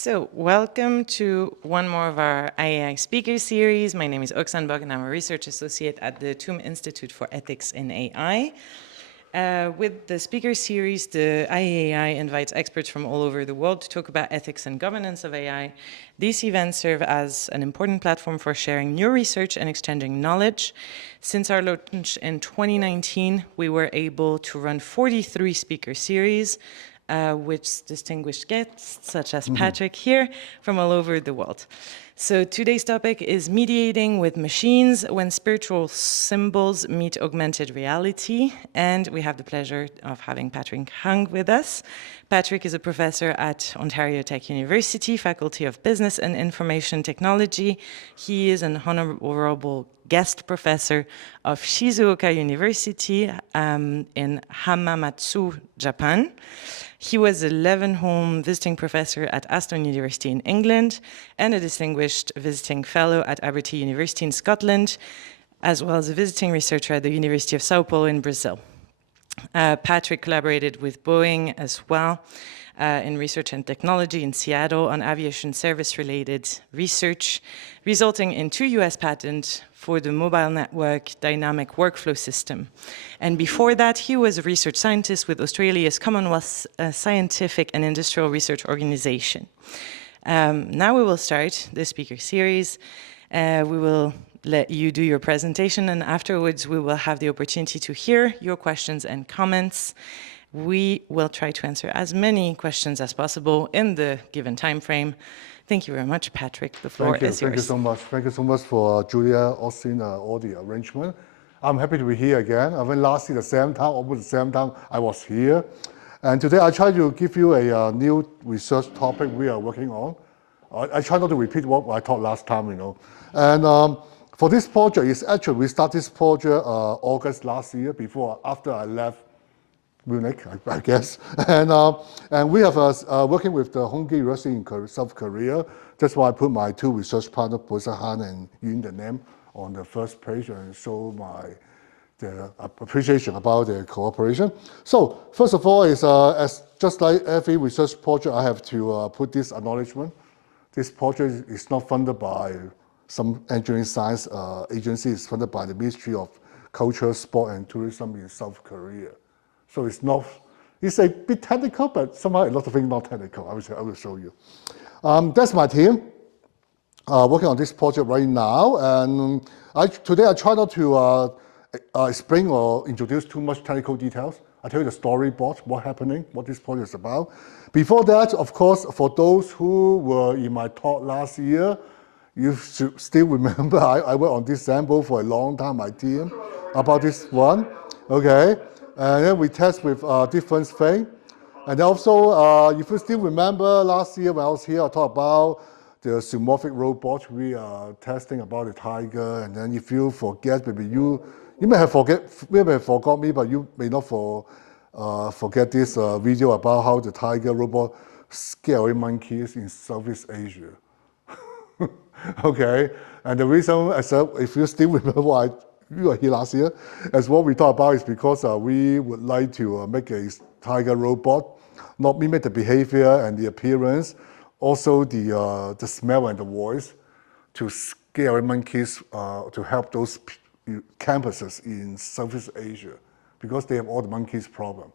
So, welcome to one more of our IEAI speaker series. My name is Oksana Bog, and I'm a research associate at the TUM Institute for Ethics in AI. With the speaker series, the IEAI invites experts from all over the world to talk about ethics and governance of AI. These events serve as an important platform for sharing new research and exchanging knowledge. Since our launch in 2019, we were able to run 43 speaker series, with distinguished guests such as Patrick here from all over the world. So today's topic is mediating with machines when spiritual symbols meet augmented reality. And we have the pleasure of having Patrick Hung with us. Patrick is a professor at Ontario Tech University, Faculty of Business and Information Technology. He is an honorable guest professor of Shizuoka University in Hamamatsu, Japan. He was a Leavenholm visiting professor at Aston University in England and a distinguished visiting fellow at Abertay University in Scotland, as well as a visiting researcher at the University of Sao Paulo in Brazil. Patrick collaborated with Boeing as well in research and technology in Seattle on aviation service-related research, resulting in 2 US patents for the mobile network dynamic workflow system. And before that, he was a research scientist with Australia's Commonwealth Scientific and Industrial Research Organization. Now we will start the speaker series. We will let you do your presentation, and afterwards we will have the opportunity to hear your questions and comments. We will try to answer as many questions as possible in the given time frame. Thank you very much, Patrick. The floor is yours. Thank you so much. Thank you so much for Julia, Austin, all the arrangement. I'm happy to be here again. I went last year the same time, almost the same time I was here. And today I try to give you a new research topic we are working on. I try not to repeat what I taught last time, And for this project, we started this project August last year, after I left Munich, I guess. And we have working with the Hongki University in South Korea. That's why I put my 2 research partners, Professor Han and Yun, the name on the first page and show the appreciation about their cooperation. So first of all, is just like every research project, I have to put this acknowledgement. This project is not funded by some engineering science agency. It's funded by the Ministry of Culture, Sport and Tourism in South Korea. So it's a bit technical, but somehow a lot of things not technical. I will show you. That's my team working on this project right now. And today I try not to explain or introduce too much technical details. I tell you the storyboard, what's happening, what this project is about. Before that, of course, for those who were in my talk last year, you should still remember I worked on this sample for a long time, my team, about this one, okay? And then we test with different things. And also, if you still remember last year when I was here, I talked about the zoomorphic robot. We are testing about the tiger. And then if you forget, maybe you may have forgot me, but you may not forget this video about how the tiger robot scared away monkeys in Southeast Asia. Okay, and the reason, if you still remember why you were here last year, as what we talked about is because we would like to make a tiger robot, not mimic the behavior and the appearance, also the smell and the voice, to scare away monkeys to help those campuses in Southeast Asia, because they have all the monkeys problem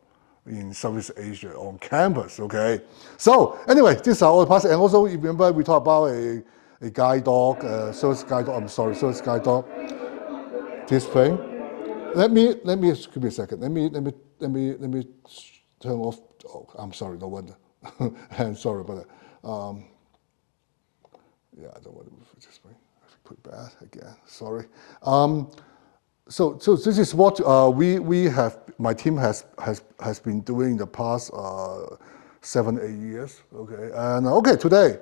in Southeast Asia on campus, okay? So anyway, these are all the parts. And also, remember, we talked about a guide dog, service guide dog, this thing. Let me give me a second. Let me turn off. Oh, I'm sorry, no wonder. I'm sorry about that. Yeah, I don't want to move it this way. I have to put it back again. Sorry. So this is what we have. My team has been doing the past 7-8 years. Okay, and okay, today,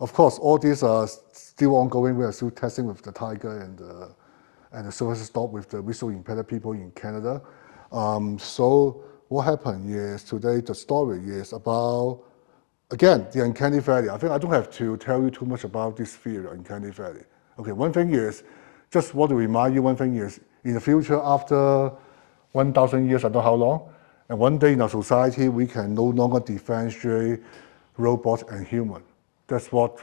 of course, all these are still ongoing. We are still testing with the tiger and the services dog with the visually impaired people in Canada. So what happened is today the story is about, again, the uncanny valley. I think I don't have to tell you too much about this theory, uncanny valley. Okay, one thing is, just want to remind you, one thing is, in the future, after 1,000 years, I don't know how long, and one day in our society, we can no longer differentiate robot and human. That's what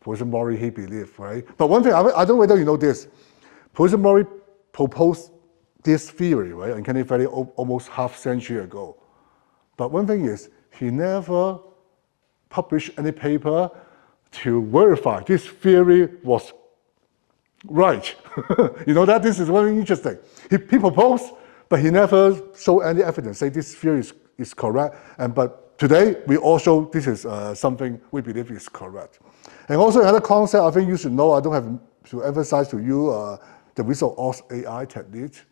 Professor Mori, he believed, right? But one thing, I don't know whether you know this. Professor Mori proposed this theory, right, in Uncanny Valley almost half century ago. But one thing is, he never published any paper to verify this theory was right. You know that? This is very interesting. He proposed, but he never showed any evidence, say this theory is correct. But today, we all show this is something we believe is correct. And also another concept I think you should know, I don't have to emphasize to you, the result of AI technique.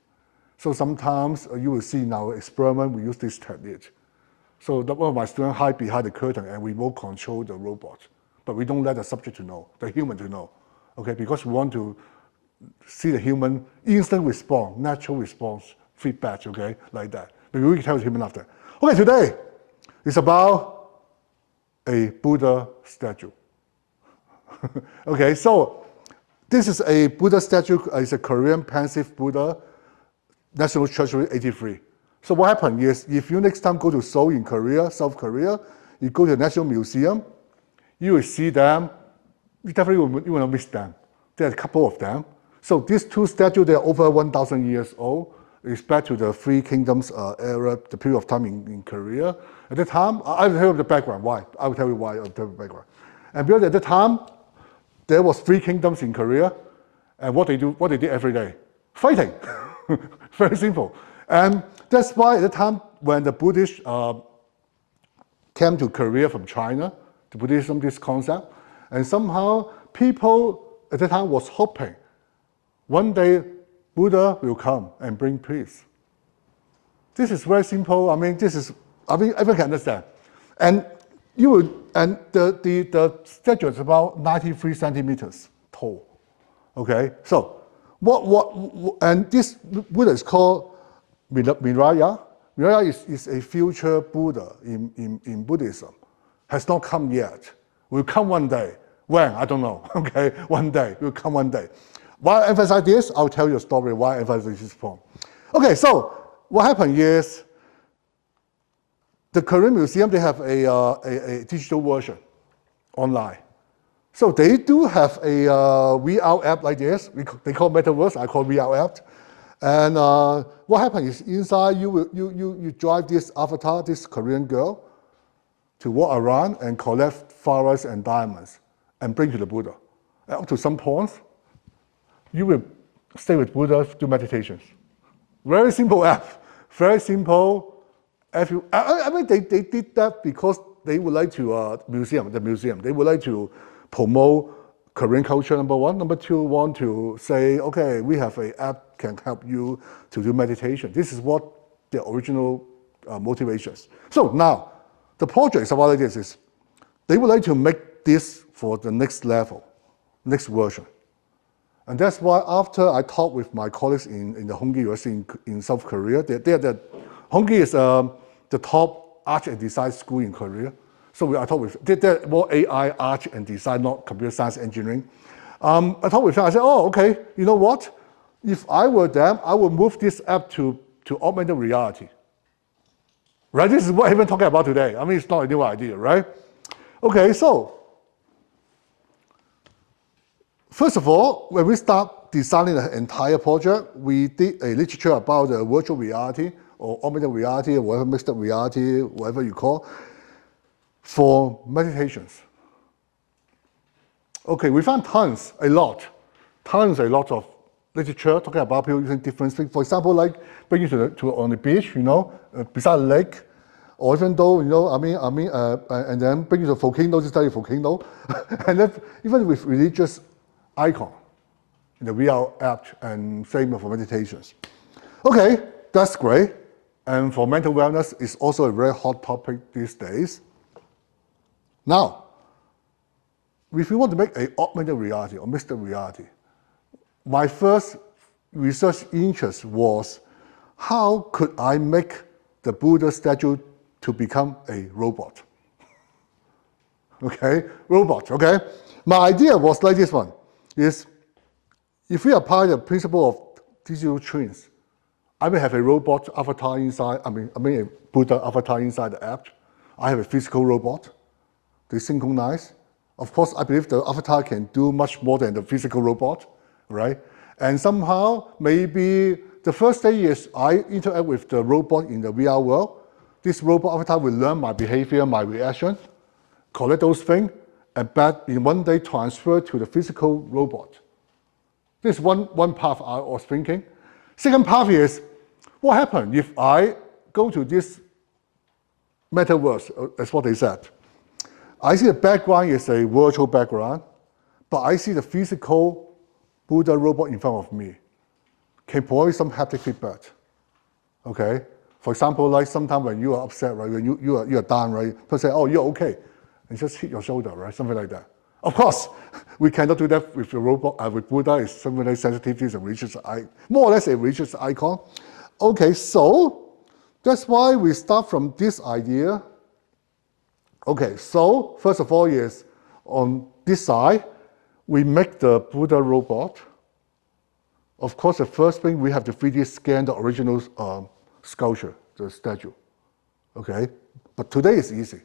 So sometimes you will see in our experiment, we use this technique. So one of my students hide behind the curtain and we will control the robot. But we don't let the subject to know, the human to know, okay? Because we want to see the human instant response, natural response, feedback, okay, like that. But we can tell the human after. Okay, today is about a Buddha statue. Okay, so this is a Buddha statue. It's a Korean pensive Buddha, National Treasury 83. So what happened is, if you next time go to Seoul in Korea, South Korea, you go to the National Museum, you will see them, you definitely will not miss them. There are a couple of them. So these two statues, they're over 1,000 years old. It's back to the Three Kingdoms era, the period of time in Korea. At the time, I will tell you the background, why. I will tell you why, I'll tell you the background. And because at the time, there was three kingdoms in Korea, and what they did every day? Fighting. Very simple. And that's why at the time when the Buddhists came to Korea from China, the Buddhism, this concept, and somehow people at the time was hoping one day Buddha will come and bring peace. This is very simple. I mean, everyone can understand. And the statue is about 93 centimeters tall. Okay, so and this Buddha is called Miraya. Miraya is a future Buddha in Buddhism. Has not come yet. Will come one day. When? I don't know. Okay, one day. Will come one day. Why I emphasize this? I'll tell you a story why I emphasize this point. Okay, so what happened is the Korean Museum, they have a digital version online. So they do have a VR app like this. They call Metaverse, I call VR app. And what happened is inside you drive this avatar, this Korean girl, to walk around and collect flowers and diamonds and bring to the Buddha. And up to some points, you will stay with Buddha, do meditations. Very simple app, very simple. I mean, they did that because they would like to, the museum, they would like to promote Korean culture, number one. Number two, want to say, okay, we have an app can help you to do meditation. This is what the original motivations. So now, the project about this is, they would like to make this for the next level, next version. And that's why after I talked with my colleagues in the Honggi University in South Korea, Honggi is the top art and design school in Korea. So I talked with, they're more AI, art and design, not computer science engineering. I talked with them, I said, oh, okay, you know what? If I were them, I would move this app to augmented reality. Right, this is what I've been talking about today. I mean, it's not a new idea, right? Okay, so first of all, when we start designing the entire project, we did a literature about virtual reality or augmented reality or whatever, mixed reality, whatever you call, for meditations. Okay, we found a lot of literature talking about people using different things. For example, like bring you on the beach, you know, beside a lake, or even though, you know, and then bring you to a volcano to study volcano, and then even with religious icon in the VR app and same for meditations. Okay, that's great. And for mental wellness, it's also a very hot topic these days. Now, if we want to make an augmented reality or mixed reality, my first research interest was how could I make the Buddha statue to become a robot? Okay, robot, okay? My idea was like this one, is if we apply the principle of digital twins, I will have a robot avatar inside, I mean a Buddha avatar inside the app. I have a physical robot. They synchronize. Of course, I believe the avatar can do much more than the physical robot, right? And somehow, maybe the first day is I interact with the robot in the VR world. This robot avatar will learn my behavior, my reaction, collect those things, and back in one day transfer to the physical robot. This is one path I was thinking. Second path is, what happens if I go to this metaverse, that's what they said. I see the background is a virtual background, but I see the physical Buddha robot in front of me. Can provide some haptic feedback. Okay? For example, like sometimes when you are upset, right? When you are down, right? People say, oh, you're okay. And just hit your shoulder, right? Something like that. Of course, we cannot do that with the robot, with Buddha. It's something like sensitivity is a religious more or less a religious icon. Okay, so that's why we start from this idea. Okay, so first of all is on this side, we make the Buddha robot. Of course, the first thing we have to 3D scan the original sculpture, the statue. Okay, but today is easy.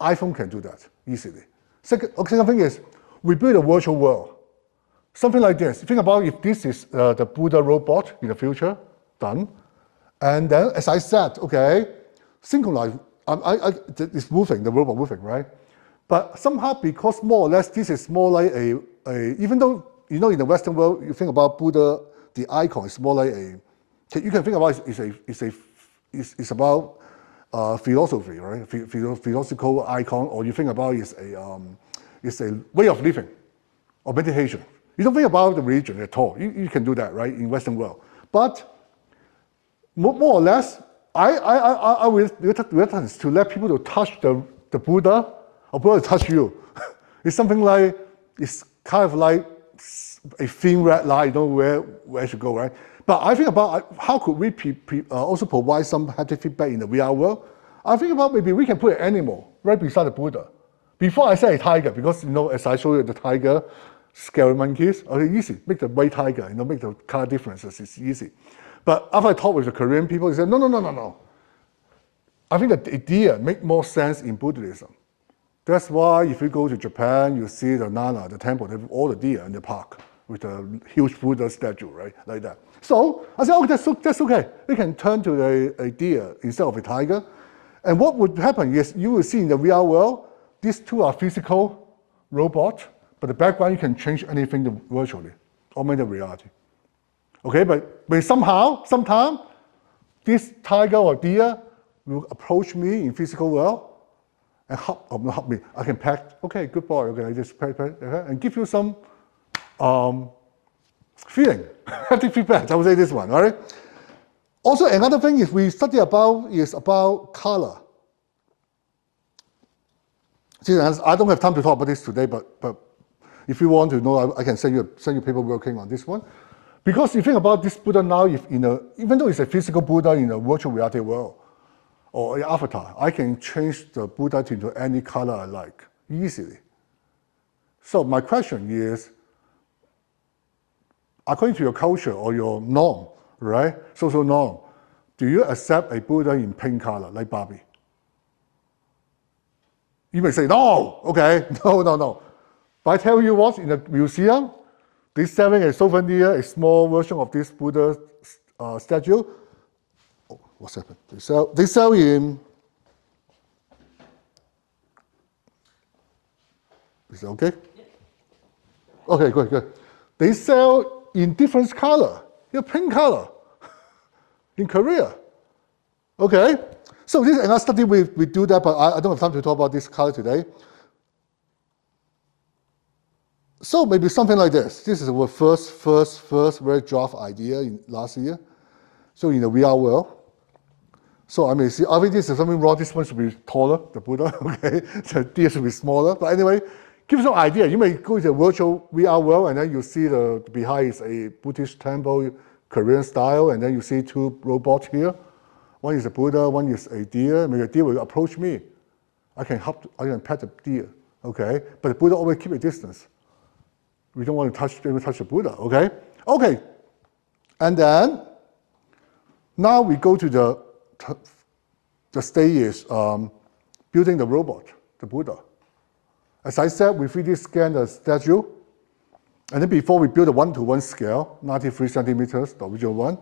iPhone can do that easily. Second thing is we build a virtual world. Something like this. Think about if this is the Buddha robot in the future, done. And then, as I said, okay, synchronize. It's moving, the robot moving, right? But somehow, because more or less this is more like even though, you know, in the Western world, you think about Buddha, the icon is more like you can think about it's about philosophy, right? Philosophical icon, or you think about it's a way of living or meditation. You don't think about the religion at all. You can do that, right, in Western world. But more or less, I will reluctance to let people to touch the Buddha, or Buddha to touch you. It's something like, it's kind of like a thin red line, you know where it should go, right? But I think about how could we also provide some haptic feedback in the VR world. I think about maybe we can put an animal right beside the Buddha. Before I say a tiger, because, you know, as I showed you the tiger, scary monkeys, okay, easy, make the white tiger, you know, make the color differences, it's easy. But after I talked with the Korean people, they said, no. I think the idea makes more sense in Buddhism. That's why if you go to Japan, you see the Nana, the temple, they have all the deer in the park with a huge Buddha statue, right, like that. So I said, oh, that's okay. We can turn to a deer instead of a tiger. And what would happen is you will see in the VR world, these two are physical robots, but the background you can change anything virtually, augmented reality. Okay, but sometime, this tiger or deer will approach me in physical world and help me. I can pet. Okay, good boy. Okay, I just pet, okay, and give you some feeling, haptic feedback. I would say this one, all right? Also, another thing is we study about color. See, I don't have time to talk about this today, but if you want to know, I can send you people working on this one. Because you think about this Buddha now, even though it's a physical Buddha in a virtual reality world, or an avatar, I can change the Buddha into any color I like, easily. So my question is, according to your culture or your norm, right, social norm, do you accept a Buddha in pink color, like Barbie? You may say, no, okay, no. But I tell you what, in the museum, they're selling a souvenir, a small version of this Buddha statue. Oh, what's happened? They sell in. Is it okay? Okay, good. They sell in different color. Pink color in Korea. Okay, so this is another study we do that, but I don't have time to talk about this color today. So maybe something like this. This is our first very draft idea last year. So in the VR world. So I may see, I think this is something wrong. This one should be taller, the Buddha, okay? The deer should be smaller. But anyway, give you some idea. You may go to the virtual VR world and then you see the behind is a Buddhist temple, Korean style, and then you see two robots here. One is a Buddha, one is a deer. Maybe a deer will approach me. I can pet the deer, okay? But the Buddha always keep a distance. We don't want to touch the Buddha, okay? Okay, and then now we go to the stage is building the robot, the Buddha. As I said, we 3D scan the statue, and then before we build a 1-to-1 scale, 93 centimeters, the original one,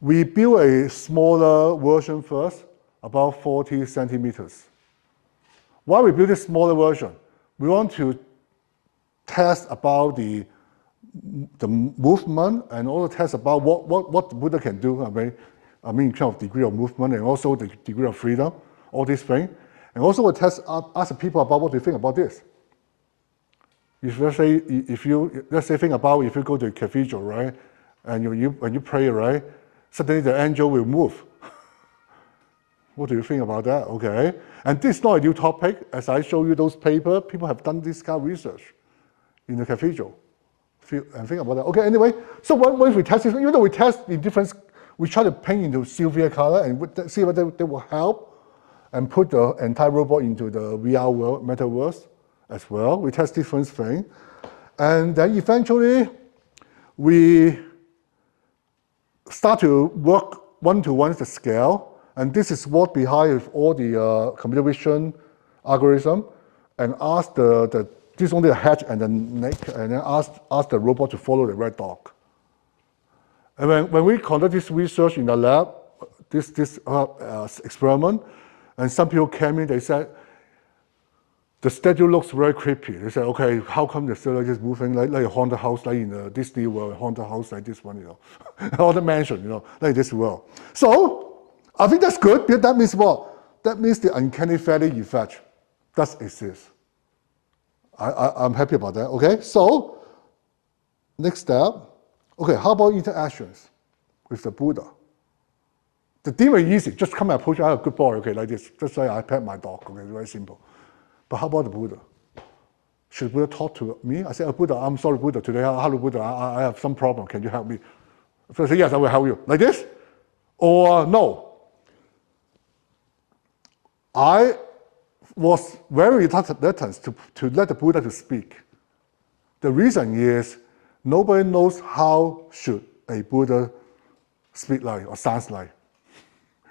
we build a smaller version first, about 40 centimeters. Why we build this smaller version? We want to test about the movement and also test about what the Buddha can do. I mean, in terms of degree of movement and also the degree of freedom, all these things. And also we test, ask the people about what they think about this. Let's say think about if you go to a cathedral, right, and when you pray, right, suddenly the angel will move. What do you think about that? Okay, and this is not a new topic. As I show you those papers, people have done this kind of research in the cathedral. And think about that. Okay, anyway, so once we test it, even though we test the difference, we try to paint into silver color and see whether they will help, and put the entire robot into the VR world, metaverse as well. We test different things. And then eventually, we start to work 1-to-1 the scale. And this is what behind with all the computer vision algorithm, and ask this only the head and the neck, and then ask the robot to follow the red dog. And when we conduct this research in the lab, this experiment, and some people came in, they said, the statue looks very creepy. They said, okay, how come the statue is moving like a haunted house, like in the Disney World, haunted house like this one, or the mansion, like this world. So I think that's good, because that means what? That means the uncanny valley effect does exist. I'm happy about that, okay? So, next step, okay, how about interactions with the Buddha? The thing is easy, just come and approach, I have a good boy, okay, like this, just like I pet my dog, okay, very simple. But how about the Buddha? Should Buddha talk to me? I say, oh, Buddha, I'm sorry, Buddha, today, hello, Buddha, I have some problem, can you help me? So I say, yes, I will help you, like this? Or no? I was very reluctant to let the Buddha to speak. The reason is, nobody knows how should a Buddha speak like or sounds like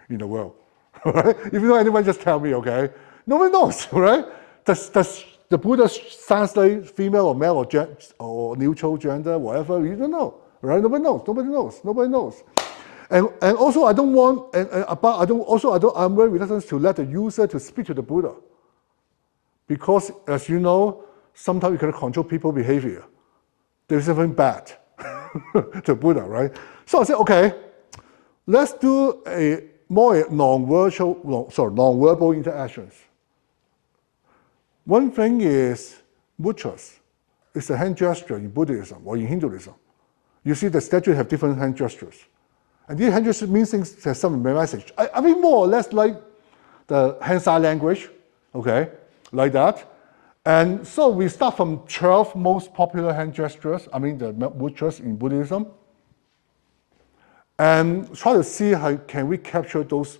in the world. Right? If you know anyone, just tell me, okay? Nobody knows, right? Does the Buddha sounds like female or male or neutral gender, whatever? You don't know, right? Nobody knows. And also, I don't want, I'm very reluctant to let the user to speak to the Buddha. Because, as you know, sometimes you can control people's behavior. There's something bad to Buddha, right? So I said, okay, let's do a more non-verbal interactions. One thing is mudras. It's a hand gesture in Buddhism or in Hinduism. You see the statues have different hand gestures. And these hand gestures mean things, there's some message. I mean more or less like the hand sign language, okay, like that. And so we start from 12 most popular hand gestures, the mudras in Buddhism, and try to see how can we capture those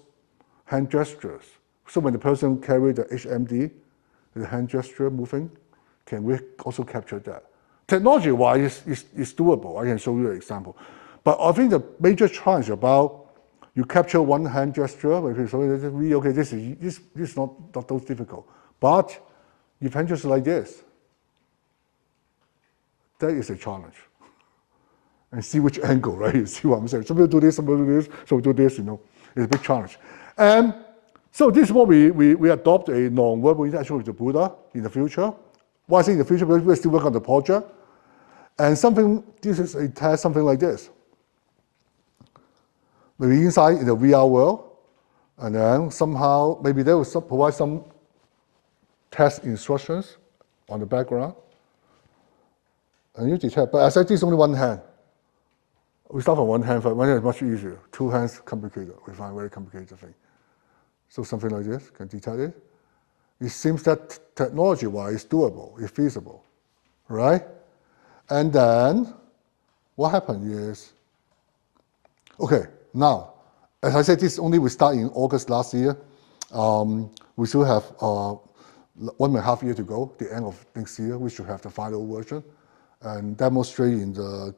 hand gestures. So when the person carries the HMD, the hand gesture moving, can we also capture that? Technology-wise, it's doable. I can show you an example. But I think the major challenge is about you capture one hand gesture, okay, this is not so difficult. But if hand gesture like this, that is a challenge. And see which angle, right? You see what I'm saying? Some people do this, some people do this, some people do this, It's a big challenge. And so this is what we adopt a non-verbal interaction with the Buddha in the future. Well, I think in the future, we're still working on the project. And this is a test, something like this. Maybe inside in the VR world, and then somehow, maybe they will provide some test instructions on the background. And you detect, but as I said, this is only one hand. We start from one hand, but one hand is much easier. Two hands, complicated. We find very complicated thing. So something like this, can detect it. It seems that technology-wise, doable, it's feasible, right? And then, what happened is, okay, now, as I said, this only we start in August last year. We still have 1.5 years to go. The end of next year, we should have the final version and demonstrate in the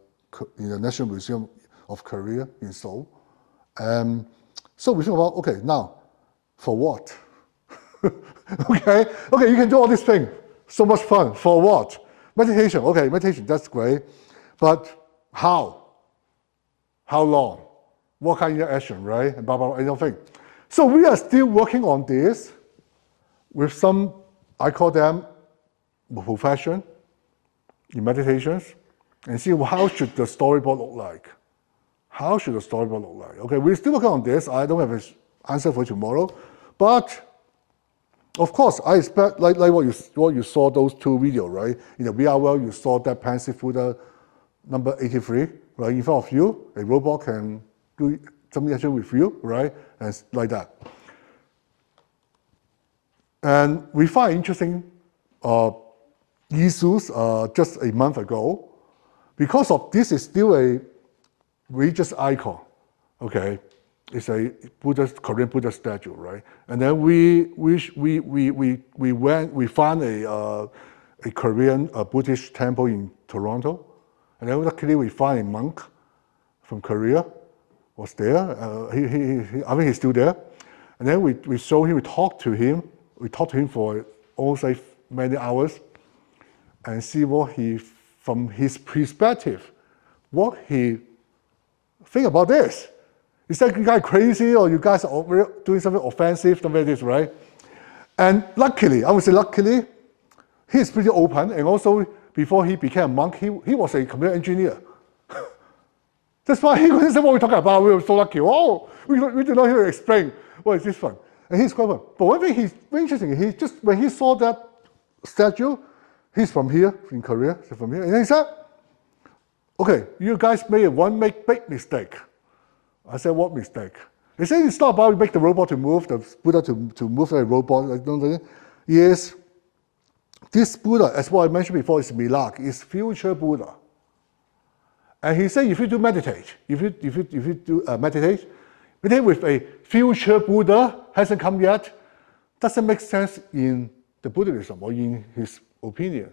National Museum of Korea in Seoul. So we think about, okay, now, for what? okay, you can do all these things. So much fun. For what? Meditation. Okay, meditation, that's great. But how? How long? What kind of action, right? And blah, blah, blah, anything. So we are still working on this with some, I call them profession in meditations, and see how should the storyboard look like. How should the storyboard look like? Okay, we're still working on this. I don't have an answer for tomorrow, but of course, I expect like what you saw those two videos, right? In the VR world, you saw that pensive footer number 83, right? In front of you, a robot can do something action with you, right? And like that. And we find interesting issues just a month ago. Because of this is still a religious icon, okay? It's a Korean Buddha statue, right? And then we found a Korean Buddhist temple in Toronto, and then luckily we found a monk from Korea was there. I think he's still there. And then we saw him, we talked to him for almost like many hours, and see what he, from his perspective, what he think about this. Is that guy crazy, or you guys are doing something offensive, something like this, right? And luckily, I would say luckily, he's pretty open, and also before he became a monk, he was a computer engineer. That's why he couldn't say what we're talking about. We were so lucky. Oh, we did not hear explain what is this one. And he's quite fun. But one thing he's very interesting, when he saw that statue, he's from here, in Korea, so from here, and he said, okay, you guys made one big mistake. I said, what mistake? They say it's not about make the robot to move, the Buddha to move the robot. Yes, this Buddha, as what I mentioned before, is Milak, is future Buddha. And he said, if you do meditate, if you do meditate with a future Buddha hasn't come yet, doesn't make sense in the Buddhism or in his opinion.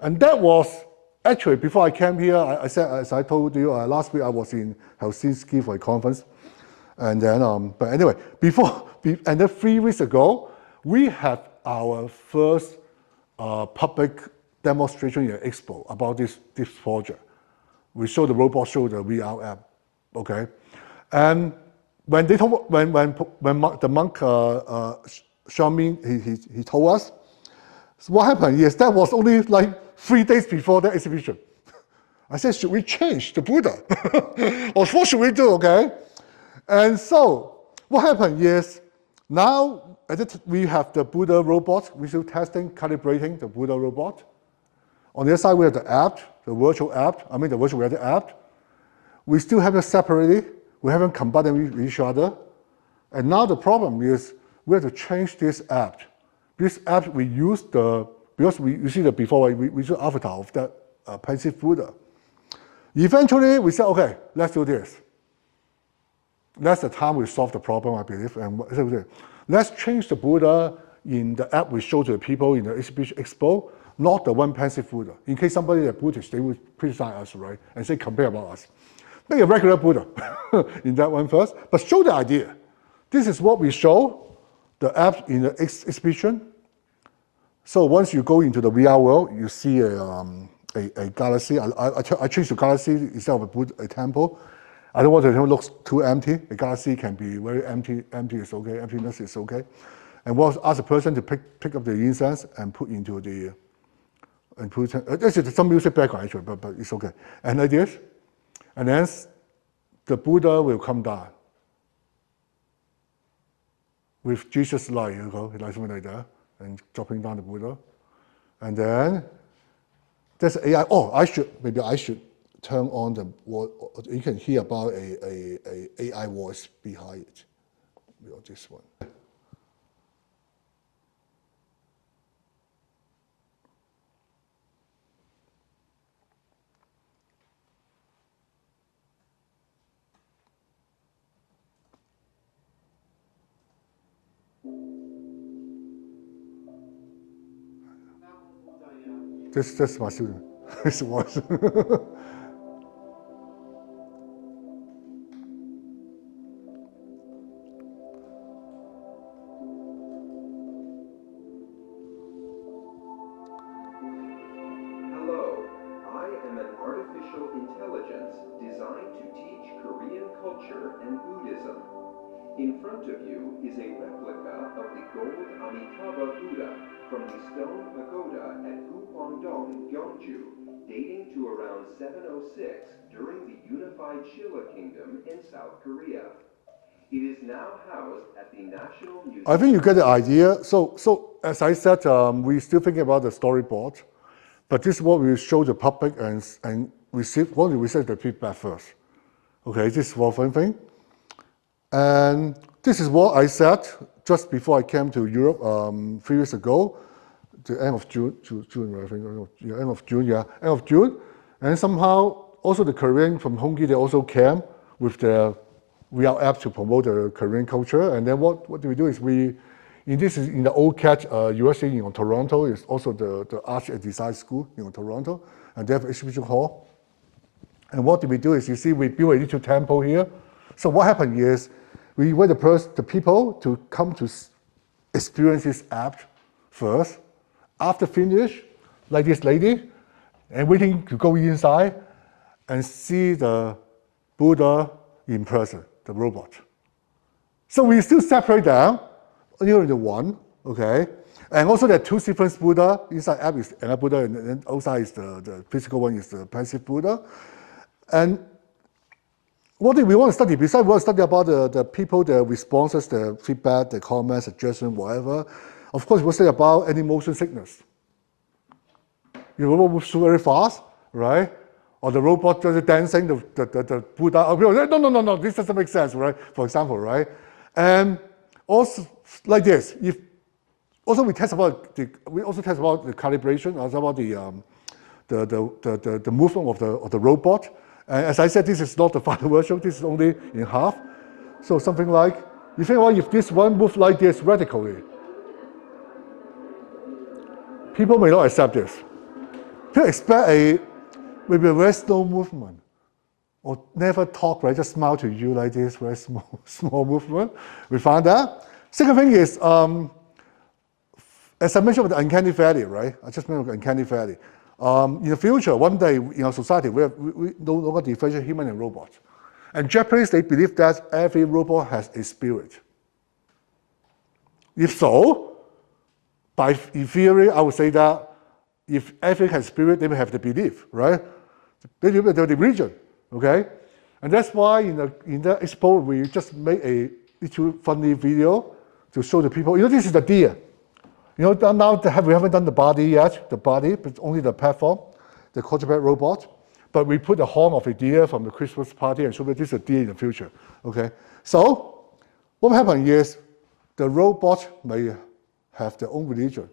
And that was actually, before I came here, I said, as I told you last week, I was in Helsinki for a conference. And then, but anyway, and then 3 weeks ago, we had our first public demonstration in an expo about this project. We showed the robot, showed the VR app, okay? And when they told, when the monk showed me, he told us, so what happened? Yes, that was only like 3 days before the exhibition. I said, should we change the Buddha? Or what should we do, okay? And so, what happened is, now we have the Buddha robot, we're still testing, calibrating the Buddha robot. On the other side, we have the app, the virtual reality app. We still haven't separated, we haven't combined them with each other. And now the problem is, we have to change this app. This app, we use because you see the before, we use the avatar of that pensive Buddha. Eventually, we said, okay, let's do this. That's the time we solve the problem, I believe. And let's change the Buddha in the app we show to the people in the exhibition expo, not the one pensive Buddha. In case somebody is Buddhist, they would criticize us, right? And say, compare about us. Make a regular Buddha in that one first, but show the idea. This is what we show, the app in the exhibition. So once you go into the VR world, you see a galaxy. I changed the galaxy instead of a temple. I don't want the temple look too empty. The galaxy can be very empty. Empty is okay. Emptiness is okay. And we'll ask the person to pick up the incense and put into the there's some music background actually, but it's okay. And like this, and then the Buddha will come down with Jesus' light, like something like that, and dropping down the Buddha. And then there's AI. Oh, maybe I should turn on the what you can hear about a AI voice behind it. This one. That's my student. His voice. front of you is a replica of the gold Amitabha Buddha from the stone pagoda at Guangdong, Gyeongju, dating to around 706 during the unified Shilla Kingdom in South Korea. It is now housed at the National Museum. I think you get the idea. So as I said, we're still thinking about the storyboard, but this is what we show the public and receive the feedback first. Okay, this is one thing. And this is what I said just before I came to Europe 3 years ago, the end of June, I think, end of June. And somehow also the Korean from Hongki, they also came with their VR app to promote the Korean culture. And then what do we do is in the old CAT USA in Toronto, is also the Art and Design School in Toronto, and they have an exhibition hall. And what do we do is, you see, we build a little temple here. So what happened is, we want the people to come to experience this app first. After finish, like this lady, and waiting to go inside and see the Buddha in person, the robot. So we still separate them, only the one, okay? And also there are two different Buddha. Inside app is another Buddha, and then outside is the physical one is the passive Buddha. And what do we want to study? Besides, we want to study about the people, the responses, the feedback, the comments, suggestion, whatever. Of course, we'll study about any motion sickness. The robot moves very fast, right? Or the robot just dancing, the Buddha. People say, no, this doesn't make sense, right? For example, right? And also like this. We also test about the calibration, also about the movement of the robot. And as I said, this is not the final version. This is only in half. So something like, you think, well, if this one moves like this radically, people may not accept this. People expect maybe a very slow movement, or never talk, right? Just smile to you like this, very small movement. We found that. Second thing is, as I mentioned with the uncanny valley, right? I just mentioned uncanny valley. In the future, one day in our society, we no longer differentiate human and robot. And Japanese, they believe that every robot has a spirit. If so, in theory, I would say that if everything has spirit, they will have the belief, right? They will have the religion, okay? And that's why in the expo, we just made a little funny video to show the people, this is the deer. Now we haven't done the body yet, but only the platform, the quadruped robot. But we put the horn of a deer from the Christmas party and show that this is a deer in the future, okay? So what happened is the robot may have their own religion.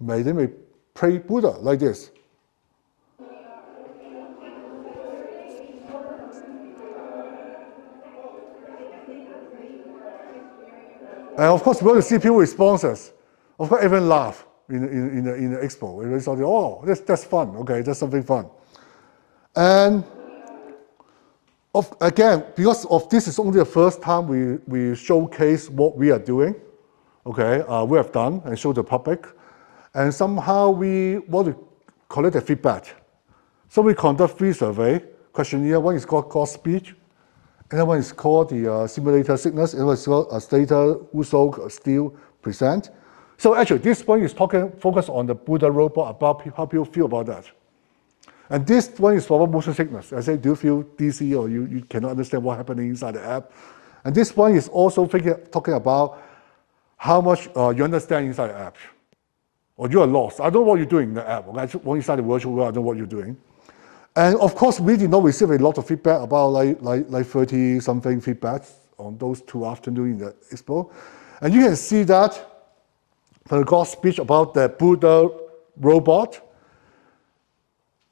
They may pray Buddha like this. And of course, we want to see people's responses. Of course, everyone laugh in the expo. Everybody thought, oh, that's fun. Okay, that's something fun. And again, because of this is only the first time we showcase what we are doing. Okay, we have done and show the public, and somehow we want to collect the feedback. So we conduct 3 survey questionnaire. One is called speech, and one is called the simulator sickness. It was called Stater, Uso, Steel, Present. So actually, this one is focused on the Buddha robot, about how people feel about that. And this one is for motion sickness. I say, do you feel dizzy or you cannot understand what's happening inside the app? And this one is also talking about how much you understand inside the app. Or you are lost. I don't know what you're doing in the app. Okay? When you start the virtual world, I don't know what you're doing. And of course, we did not receive a lot of feedback, about like 30-something feedbacks on those 2 afternoons in the expo. And you can see that for the God speech about the Buddha robot,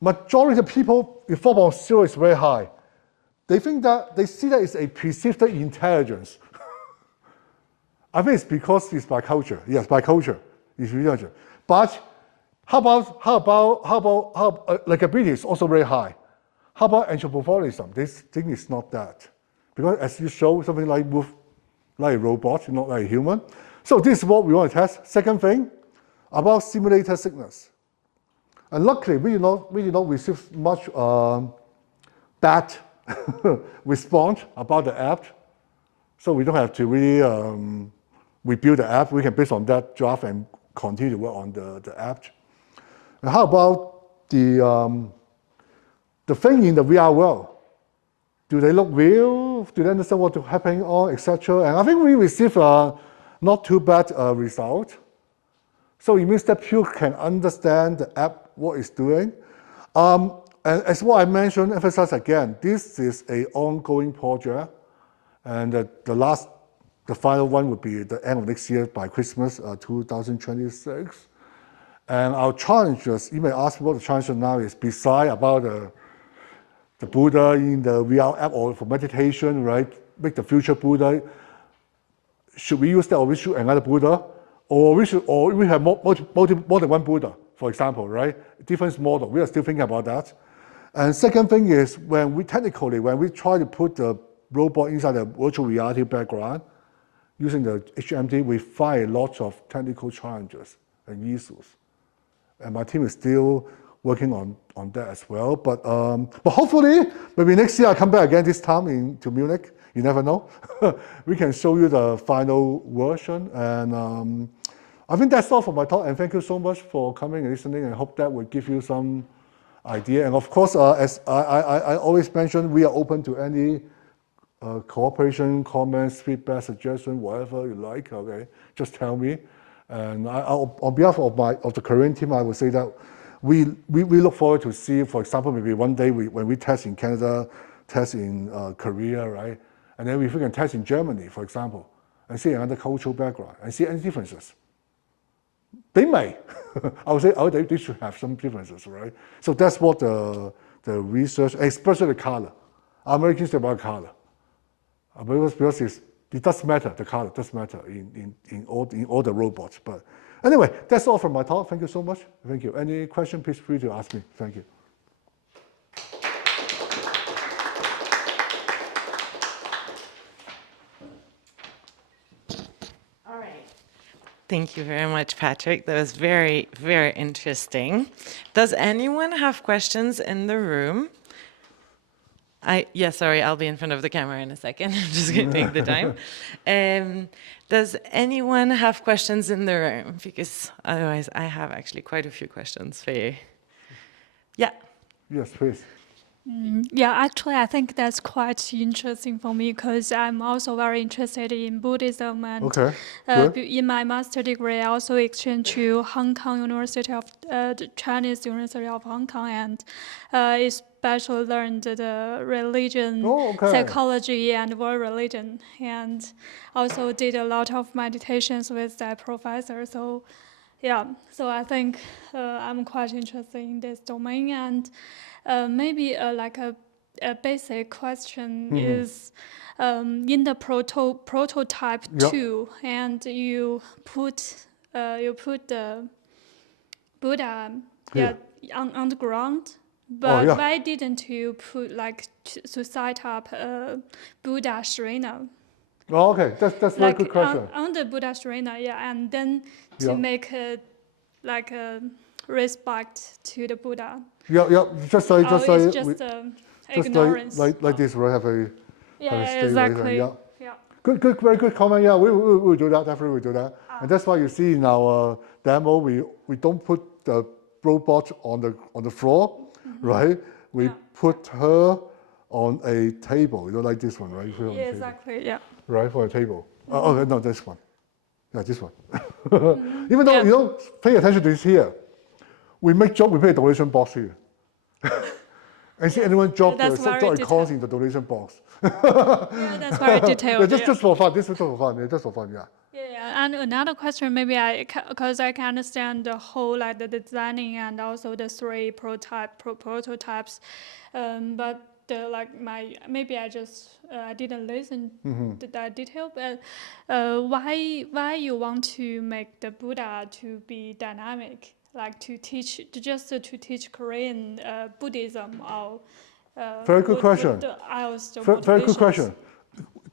majority of people, if 4.0 is very high, they see that it's a perceived intelligence. I think it's because it's by culture. Yes, by culture, it's intelligent. But how about likability is also very high. How about anthropomorphism? This thing is not that, because as you show, something like move like a robot, not like a human. So this is what we want to test. Second thing, about simulator sickness. And luckily, we did not receive much bad response about the app. So we don't have to really rebuild the app. We can base on that draft and continue to work on the app. And how about the thing in the VR world? Do they look real? Do they understand what's happening on, etc.? And I think we received a not too bad result. So it means that people can understand the app, what it's doing. And as what I mentioned, emphasize again, this is an ongoing project. And the final one would be the end of next year by Christmas 2026. And our challenges, you may ask what the challenge now is, beside about the Buddha in the VR app or for meditation, right? Make the future Buddha. Should we use that or we should another Buddha? Or we have more than one Buddha, for example, right? Different model. We are still thinking about that. And second thing is when we try to put the robot inside the virtual reality background, using the HMD, we find lots of technical challenges and issues. And my team is still working on that as well. But hopefully, maybe next year I'll come back again, this time to Munich. You never know. We can show you the final version. And I think that's all for my talk. And thank you so much for coming and listening. And I hope that will give you some idea. And of course, as I always mention, we are open to any cooperation, comments, feedback, suggestion, whatever you like. Okay, just tell me. And on behalf of the Korean team, I would say that we look forward to see, for example, maybe one day when we test in Canada, test in Korea, right? And then if we can test in Germany, for example, and see another cultural background and see any differences. They may. I would say they should have some differences, right? So that's what the research, especially the color. Americans about color. Because it does matter, the color does matter in all the robots. But anyway, that's all from my talk. Thank you so much. Thank you. Any question, please feel free to ask me. Thank you. All right. Thank you very much, Patrick. That was very, very interesting. Does anyone have questions in the room? Sorry, I'll be in front of the camera in a second. I'm just going to take the time. Does anyone have questions in the room? Because otherwise, I have actually quite a few questions for you. Yeah. Yes, please. Yeah, actually, I think that's quite interesting for me because I'm also very interested in Buddhism. And Okay, in my master degree, I also exchanged to Hong Kong University of the Chinese University of Hong Kong, and especially learned the religion, psychology, and world religion, and also did a lot of meditations with that professor. So, yeah, so I think I'm quite interested in this domain. And maybe like a basic question is in the prototype 2, and you put the Buddha on the ground, but why didn't you put to set up a Buddha Shrina? Oh, okay, that's a very good question. On the Buddha Shrina, and then to make a respect to the Buddha. Just ignorance. like this, right? Have a exactly. Good, very good comment. Yeah, we'll do that. Definitely, we'll do that. And that's why you see in our demo, we don't put the robot on the floor, right? We put her on a table, like this one, right? Exactly. Yeah. Right, for a table. Oh no, this one. Yeah, this one. Even though you don't pay attention to this here, we make joke. We put a donation box here. And see anyone drop a coins in the donation box. That's very detailed. Just for fun. This is just for fun. Just for fun. Yeah. Yeah, and another question, maybe because I can understand the whole the designing and also the 3 prototypes, but maybe I didn't listen to that detail. But why you want to make the Buddha to be dynamic? To teach Korean Buddhism or very good question. Very good question.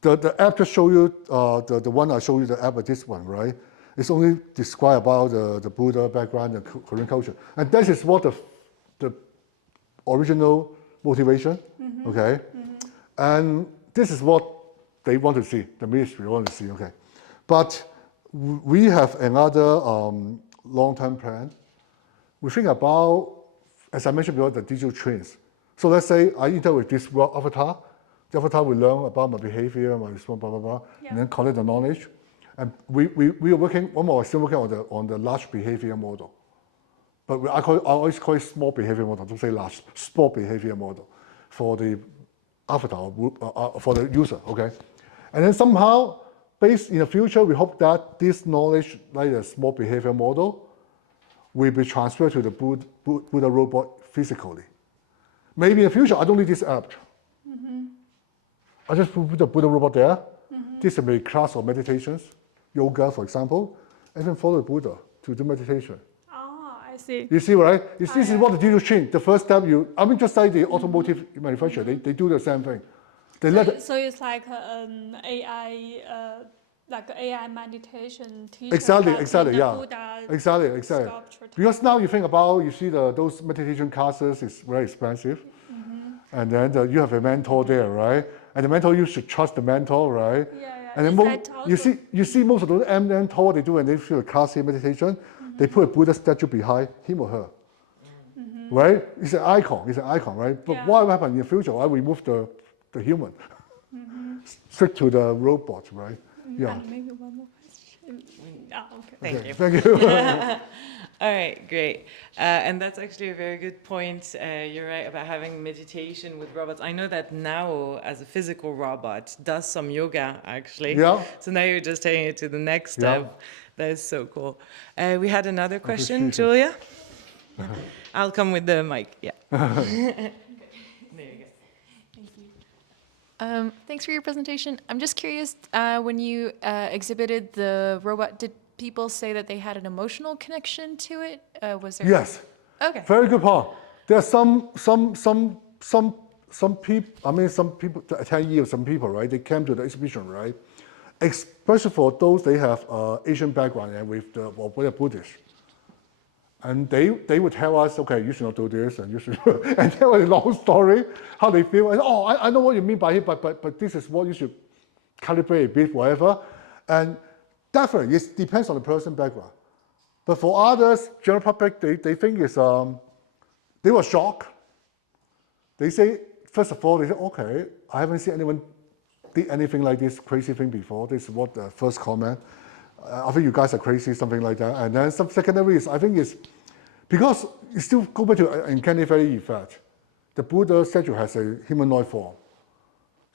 The app just show you the one I show you the app, this one, right? It's only describe about the Buddha background and Korean culture, and that is what the original motivation. Okay, and this is what they want to see, the ministry want to see, okay. But we have another long-term plan. We think about, as I mentioned before, the digital twins. So let's say I interact with this avatar. The avatar will learn about my behavior, my response, blah, blah, blah, and then collect the knowledge. And we are working, one more, still working on the large behavior model. But I always call it small behavior model, don't say large, small behavior model for the avatar, for the user, okay? And then somehow, based in the future, we hope that this knowledge, like a small behavior model, will be transferred to the Buddha robot physically. Maybe in the future, I don't need this app. I just put the Buddha robot there. This may be class of meditations, yoga, for example, and then follow the Buddha to do meditation. Oh, I see. You see, right? This is what the digital twin. The first step, just like the automotive manufacturer, they do the same thing. So it's like an AI, like AI meditation teacher. Exactly, yeah. Buddha Exactly. sculpture. Because now you think about, you see those meditation classes is very expensive. And then you have a mentor there, right? And the mentor, you should trust the mentor, right? Yeah. And then you see most of those mentor, they do when they feel a class meditation, they put a Buddha statue behind him or her, right? It's an icon, right? But what will happen in the future? I remove the human, stick to the robot, right? Yeah. And maybe one more question. Oh, okay. Thank you. Thank you. All right, great. And that's actually a very good point. You're right about having meditation with robots. I know that Nao, as a physical robot, does some yoga, actually. Yeah. So now you're just taking it to the next step. That is so cool. We had another question, Julia? I'll come with the mic, yeah. There you go. Thanks for your presentation. I'm just curious, when you exhibited the robot, did people say that they had an emotional connection to it? Was there? Yes. Okay. Very good point. There are some people. I mean, some people attend here. Some people, right? They came to the exhibition, right? Especially for those they have Asian background and with the Buddhist, and they would tell us, okay, you should not do this, and you should, and tell a long story how they feel. And I know what you mean by it, but this is what you should calibrate a bit, whatever, and. Definitely, it depends on the person's background. But for others, general public, they think it's, they were shocked. They say, first of all, they say, okay, I haven't seen anyone did anything like this crazy thing before. This is what the first comment. I think you guys are crazy, something like that. And then some secondary is, I think it's, because you still go back to uncanny valley effect. The Buddha statue has a humanoid form.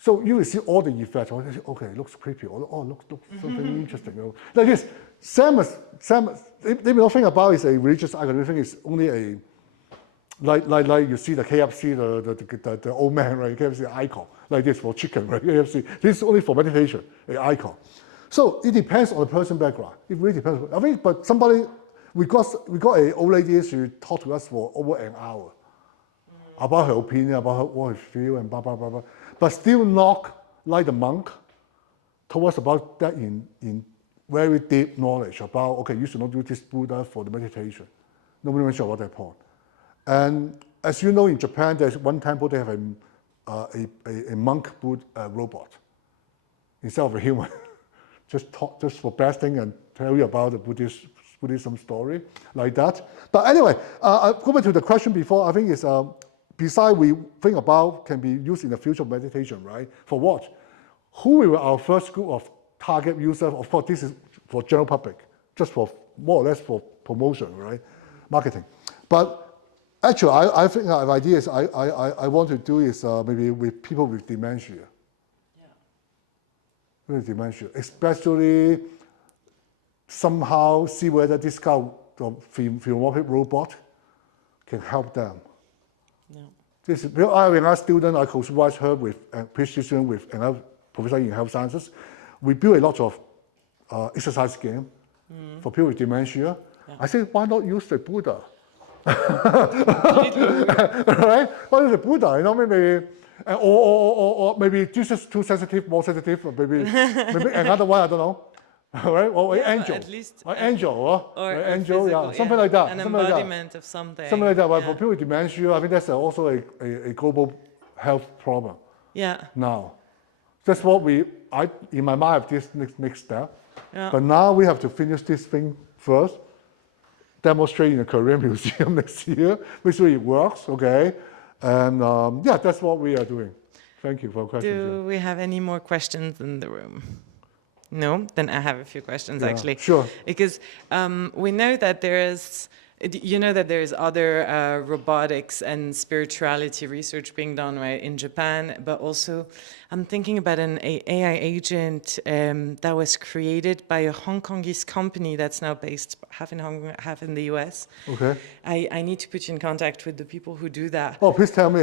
So you will see all the effects. Okay, it looks creepy. Looks something interesting. Like this, they may not think about it's a religious icon. They think it's only a, like you see the KFC, the old man, right? KFC icon, like this for chicken, right? KFC. This is only for meditation, an icon. So it depends on the person's background. It really depends. I mean, but somebody, we got an old lady. She talked to us for over an hour about her opinion, about what she feels, and blah blah blah blah. But still not like the monk told us about that in very deep knowledge about, okay, you should not do this Buddha for the meditation. Nobody mentioned about that point. And as you know, in Japan, there's one temple, they have a monk Buddha robot instead of a human. just for blasting and tell you about the Buddhism story, like that. But anyway, go back to the question before, I think it's, besides we think about can be used in the future of meditation, right? For what? Who will be our first group of target users? Of course, this is for general public, just for more or less for promotion, right? Marketing. But actually, I think the idea is I want to do is maybe with people with dementia. Yeah. With dementia, especially somehow see whether this kind of philosophic robot can help them. This is, when I student, I co-supervise her with a PhD student with another professor in health sciences. We build a lot of exercise game for people with dementia. Yeah. I say, why not use the Buddha? Right? Why use the Buddha? You know, maybe, or maybe this is too sensitive, more sensitive, or maybe another one, I don't know. Right? Or an angel. At least an angel, or an angel, physical, something like that. An embodiment of something. Something like that. But for people with dementia, I think that's also a global health problem. Yeah. Now, that's what we in my mind, I have this next step. Yeah. But now we have to finish this thing first, demonstrate in the Korean Museum next year, make sure it works, okay? And yeah, that's what we are doing. Thank you for the question. Do we have any more questions in the room? No? Then I have a few questions, Yeah, actually. sure. Because we know that there's other robotics and spirituality research being done, right, in Japan, but also I'm thinking about an AI agent that was created by a Hong Kongese company that's now based half in Hong Kong, half in the US. Okay. I need to put you in contact with the people who do that. Oh, please tell me.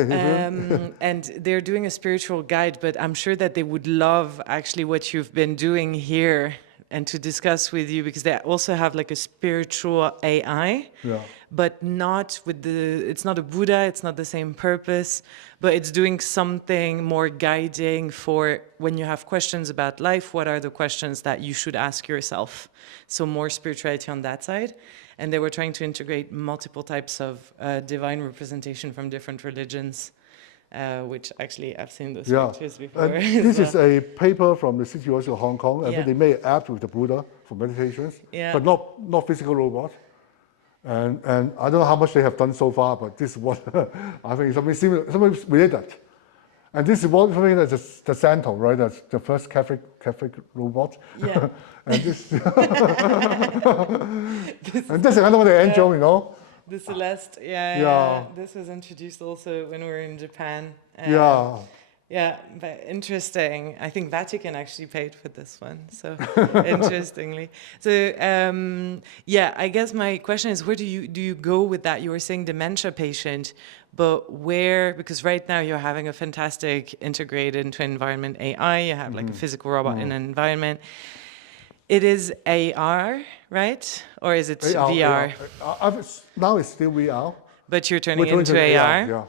And they're doing a spiritual guide, but I'm sure that they would love actually what you've been doing here and to discuss with you, because they also have like a spiritual AI, Yeah. but not with it's not a Buddha, it's not the same purpose, but it's doing something more guiding for when you have questions about life, what are the questions that you should ask yourself? So more spirituality on that side. And they were trying to integrate multiple types of divine representation from different religions, which actually I've seen those pictures before. This is a paper from the City University of Hong Kong. I think they made an app with the Buddha for meditations, but not physical robot. And I don't know how much they have done so far, but this is what I think is something similar, something related. And this is what something that's the Santo, right? That's the first Catholic robot. Yeah. And this, and that's another one, the angel, you know. The Celeste, yeah. This was introduced also when we were in Japan. Yeah, but interesting. I think Vatican actually paid for this one, so interestingly. So yeah, I guess my question is, where do you go with that? You were saying dementia patient, but where? Because right now you're having a fantastic integrated into environment AI. You have like a physical robot in an environment. It is AR, right? Or is it VR? Now it's still VR. But you're turning into AR? Yeah.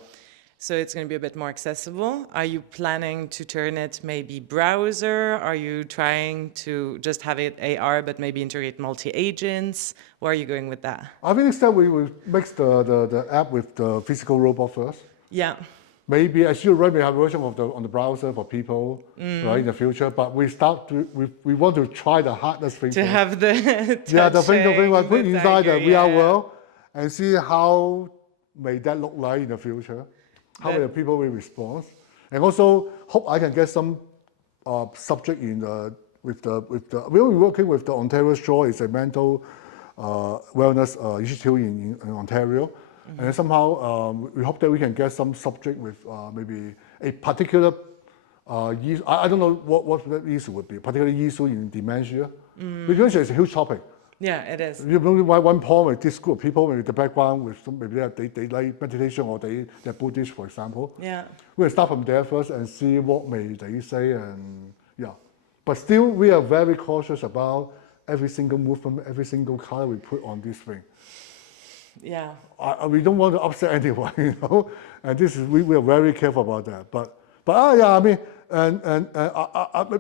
So it's going to be a bit more accessible. Are you planning to turn it maybe browser? Are you trying to just have it AR but maybe integrate multi-agents? Where are you going with that? I think instead we will mix the app with the physical robot first. Yeah. Maybe, as you right, we have a version of on the browser for people, right, in the future. But we want to try the hardest thing. To have the the thing we put inside the VR world and see how may that look like in the future. How many people will respond, and also hope I can get some subject in with the we're working with the Ontario Shore. It's a mental wellness institute in Ontario, and somehow we hope that we can get some subject with maybe a particular issue. I don't know what that issue would be. A particular issue in dementia, because it's a huge topic. Yeah, it is. You know, one point with this group of people, maybe the background with some, maybe they like meditation or they're Buddhist, for example. Yeah. We'll start from there first and see what may they say, and yeah. But still, we are very cautious about every single movement, every single color we put on this thing. Yeah. We don't want to upset anyone, you know. And this is we are very careful about that. But yeah, I mean, and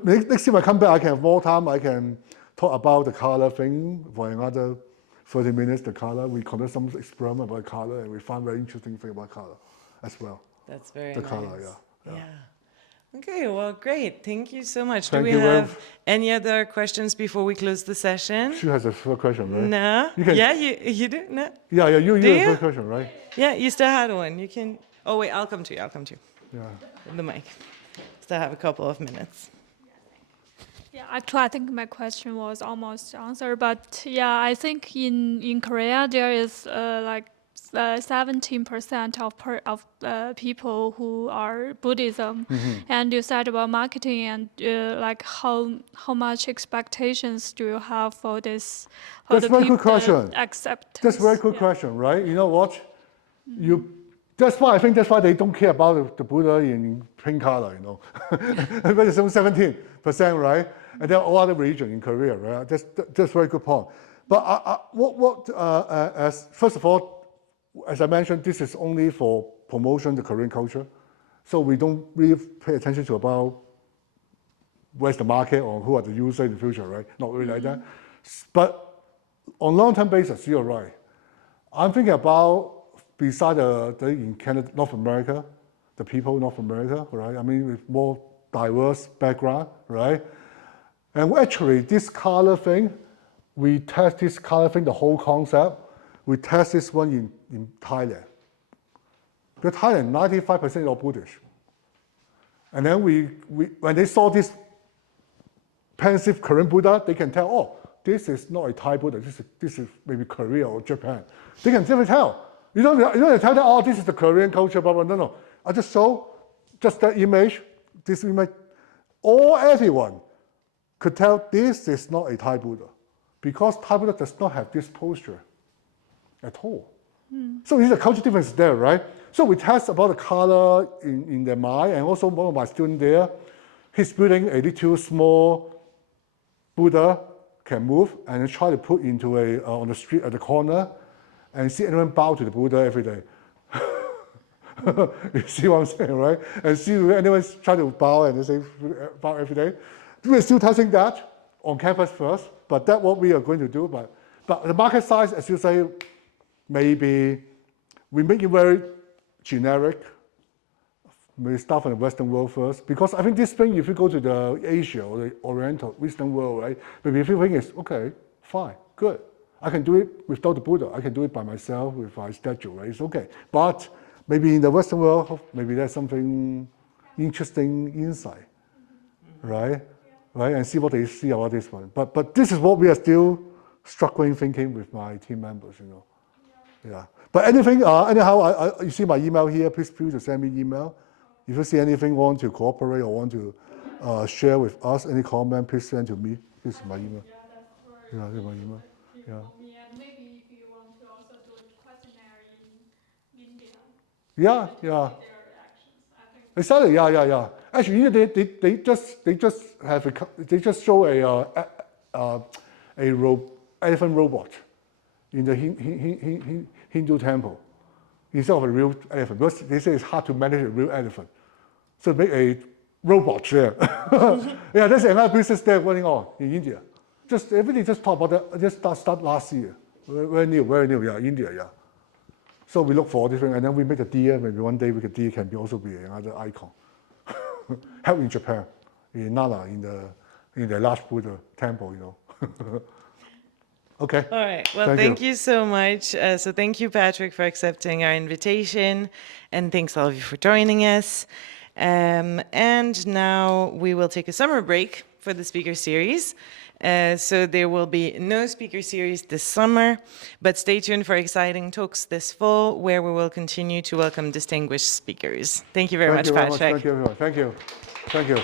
next time I come back, I can have more time. I can talk about the color thing for another 30 minutes, the color. We conduct some experiment about color, and we find very interesting thing about color as well. That's very the nice. color, yeah. Okay, well, great. Thank you so much. Thank Do you we very have any other questions before we close the session? She has a first question, right? No? You can, yeah, you do? No? Yeah, you have you? a first question, right? Yeah, you still had one. You can... Oh, wait, I'll come to you. Yeah. The mic. Still have a couple of minutes. Yeah, actually, I think my question was almost answered, but yeah, I think in Korea there is like 17% of people who are Buddhism, and you said about marketing and like how much expectations do you have for this? For That's a very good question. Accept. That's a very good question, right? You know what? That's why I think that's why they don't care about the Buddha in pink color, you know. But it's only 17%, right? And there are all other religions in Korea, right? That's a very good point. But as first of all, as I mentioned, this is only for promotion the Korean culture. So we don't really pay attention to about where's the market or who are the users in the future, right? Not really like that. But on long-term basis, you're right. I'm thinking about beside in Canada, North America, the people in North America, right? I mean, with more diverse background, right? And actually, this color thing, we test this color thing, the whole concept. We test this one in Thailand. Because Thailand, 95% are Buddhist. And then when they saw this pensive Korean Buddha, they can tell, oh, this is not a Thai Buddha. This is maybe Korea or Japan. They can definitely tell. You don't tell them, oh, this is the Korean culture, blah, blah. No. I just show just that image, this image. Everyone could tell this is not a Thai Buddha, because Thai Buddha does not have this posture at all. So it's a culture difference there, right? So we test about the color in their mind, and also one of my students there, he's building a little small Buddha, can move, and try to put into on the street at the corner, and see anyone bow to the Buddha every day. You see what I'm saying, right? And see anyone try to bow and they say bow every day. We're still testing that on campus first, but that's what we are going to do. But the market size, as you say, maybe we make it very generic. We start from the Western world first, because I think this thing, if you go to the Asia or the Oriental, Western world, right? Maybe if you think it's okay, fine, good. I can do it without the Buddha. I can do it by myself with my statue, right? It's okay. But maybe in the Western world, maybe there's something interesting inside, right? Right? And see what they see about this one. But this is what we are still struggling thinking with my team members, Yeah. But anyhow, you see my email here. Please feel free to send me email. If you see anything, want to cooperate or want to share with us, any comment, please send to me. This is my email. Yeah, this is my email. Yeah. And maybe if you want to also do a questionnaire in India. Yeah. Their reactions. I think Exactly. Yeah. Actually, they just show a elephant robot in the Hindu temple instead of a real elephant, because they say it's hard to manage a real elephant. So make a robot there. Yeah, there's another business there going on in India. Everything just talk about that. Just start last year. Very new. Yeah, India. Yeah. So we look for different, and then we make a deer. Maybe one day deer can also be another icon. Held in Japan, in Nara, in the large Buddha temple. Okay. All right. Well, thank you so much. So thank you, Patrick, for accepting our invitation, and thanks all of you for joining us. And now we will take a summer break for the speaker series. So there will be no speaker series this summer, but stay tuned for exciting talks this fall, where we will continue to welcome distinguished speakers. Thank you very much, Patrick. Thank you, everyone. Thank you.